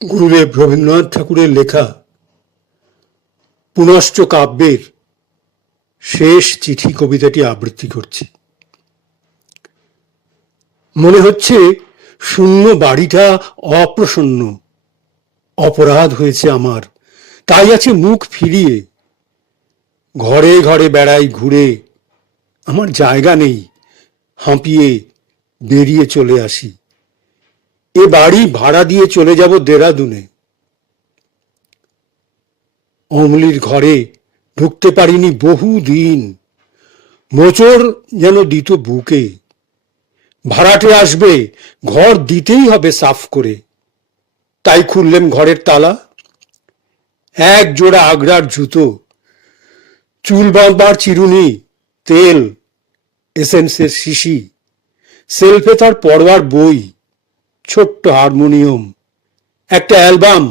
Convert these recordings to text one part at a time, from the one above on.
গুরুদেব রবীন্দ্রনাথ ঠাকুরের লেখা পুনশ্চ কাব্যের শেষ চিঠি কবিতাটি আবৃত্তি করছি। মনে হচ্ছে শূন্য বাড়িটা অপ্রসন্ন, অপরাধ হয়েছে আমার, তাই আছে মুখ ফিরিয়ে। ঘরে ঘরে বেড়াই ঘুরে, আমার জায়গা নেই, হাঁপিয়ে বেরিয়ে চলে আসি। এ বাড়ি ভাড়া দিয়ে চলে যাব দেরাদুনে। অমলির ঘরে ঢুকতে পারিনি বহু দিন, মোচড় যেন দিত বুকে। ভাড়াটে আসবে, ঘর দিতেই হবে সাফ করে। তাই খুললেম ঘরের তালা। এক জোড়া আগ্রার জুতো, চুল বাঁধবার চিরুনি, তেল, এসেন্সের শিশি, সেলফে তার পড়বার বই, ছোট্ট হারমোনিয়াম, একটা অ্যালবাম,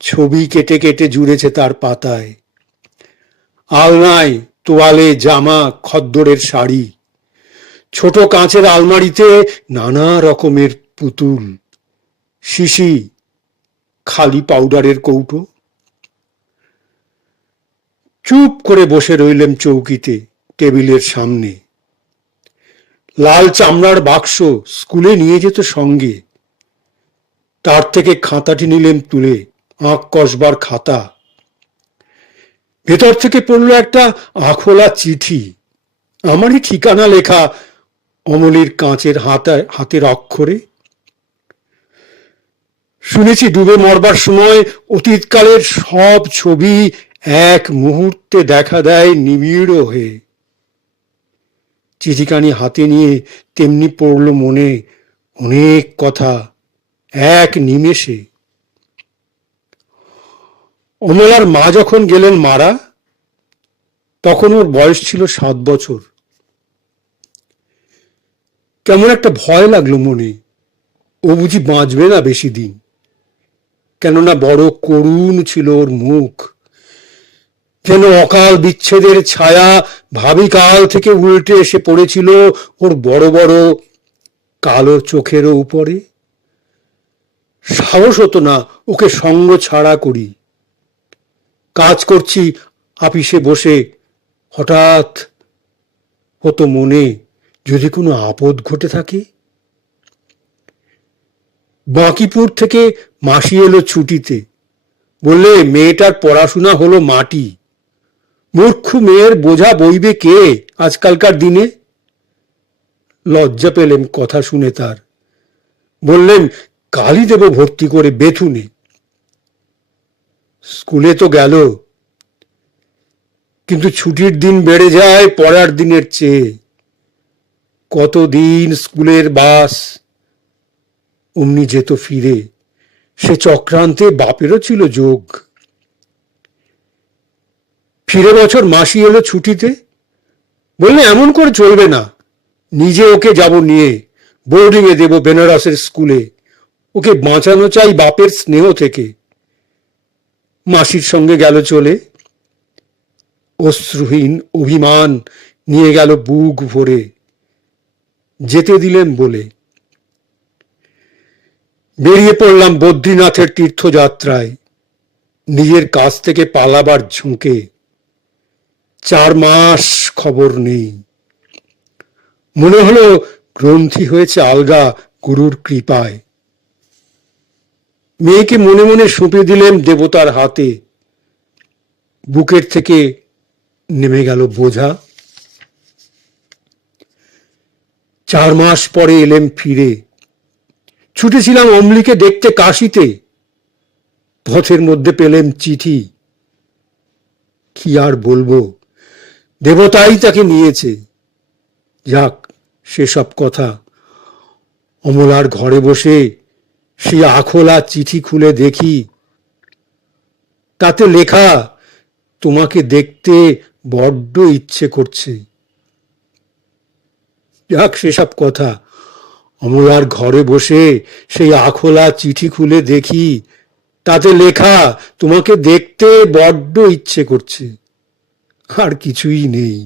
ছবি কেটে কেটে জুড়েছে তার পাতায়। আলনায় তোয়ালে, জামা, খদ্দরের শাড়ি, ছোট কাঁচের আলমারিতে নানা রকমের পুতুল, শিশি, খালি পাউডারের কৌটো। চুপ করে বসে রইলেম চৌকিতে, টেবিলের সামনে। লাল চামড়ার বাক্স স্কুলে নিয়ে যেত সঙ্গে, তার থেকে খাতাটি নিলেম তুলে, আঁক কষবার খাতা। ভেতর থেকে পড়লো একটা আখোলা চিঠি, আমারই ঠিকানা লেখা অমলির কাঁচের হাতের অক্ষরে। শুনেছি ডুবে মরবার সময় অতীতকালের সব ছবি এক মুহূর্তে দেখা দেয় নিবিড় হয়ে। চিঠিখানি হাতে নিয়ে তেমনি পড়ল মনে অনেক কথা এক নিমেষে। অমলার মা যখন গেলেন মারা, তখন ওর বয়স ছিল 7 বছর। কেমন একটা ভয় লাগলো মনে, ও বুঝি বাঁচবে না বেশি দিন। কেননা বড় করুণ ছিল ওর মুখ, যেন অকাল বিচ্ছেদের ছায়া ভাবিকাল থেকে উল্টে এসে পড়েছিল ওর বড় বড় কালো চোখেরও উপরে। সাহস হতো না ওকে সঙ্গ ছাড়া করি। কাজ করছি আপিসে বসে, হঠাৎ হতো মনে যদি কোনো আপদ ঘটে থাকে। বাঁকিপুর থেকে মাসি এলো ছুটিতে, বললে মেয়েটার পড়াশোনা হলো মাটি, মূর্খ মেয়ের বোঝা বইবে কে আজকালকার দিনে। লজ্জা পেলেম কথা শুনে তার, বললেন কালই দেব ভর্তি করে বেথুনে। স্কুলে তো গেল, কিন্তু ছুটির দিন বেড়ে যায় পড়ার দিনের চেয়ে। কতদিন স্কুলের বাস, অমনি যেত ফিরে, সে চক্রান্তে বাপেরও ছিল যোগ। ফিরে বছর মাসি এলো ছুটিতে, বললে এমন করে চলবে না, নিজে ওকে যাব নিয়ে, বোর্ডিং এ দেব বেনারসের স্কুলে। ওকে বাঁচানো চাই বাপের স্নেহ থেকে। মাসির সঙ্গে গেল চলে, অশ্রুহীন অভিমান নিয়ে গেল বুক ভরে, যেতে দিলেন বলে। বেরিয়ে পড়লাম বদ্রীনাথের তীর্থযাত্রায়, নিজের কাছ থেকে পালাবার ঝোঁকে। 4 মাস খবর নেই। মনে হলো গ্রন্থি হয়েছে আলগা গুরুর কৃপায়। মেয়েকে মনে মনে সঁপে দিলেন দেবতার হাতে। বুকের থেকে নেমে গেল বোঝা। 4 মাস পরে এলেম ফিরে। ছুটেছিলাম অমলিকে দেখতে কাশিতে, পথের মধ্যে পেলেম চিঠি। কি আর বলবো, দেবতাই তাকে নিয়েছে। যাক, সেসব কথা। অমলার ঘরে বসে সেই আখোলা চিঠি খুলে দেখি, তাতে লেখা তোমাকে দেখতে বড্ড ইচ্ছে করছে। যাক, সেসব কথা। অমলার ঘরে বসে সেই আখোলা চিঠি খুলে দেখি, তাতে লেখা তোমাকে দেখতে বড্ড ইচ্ছে করছে। আর কিছুই নেই।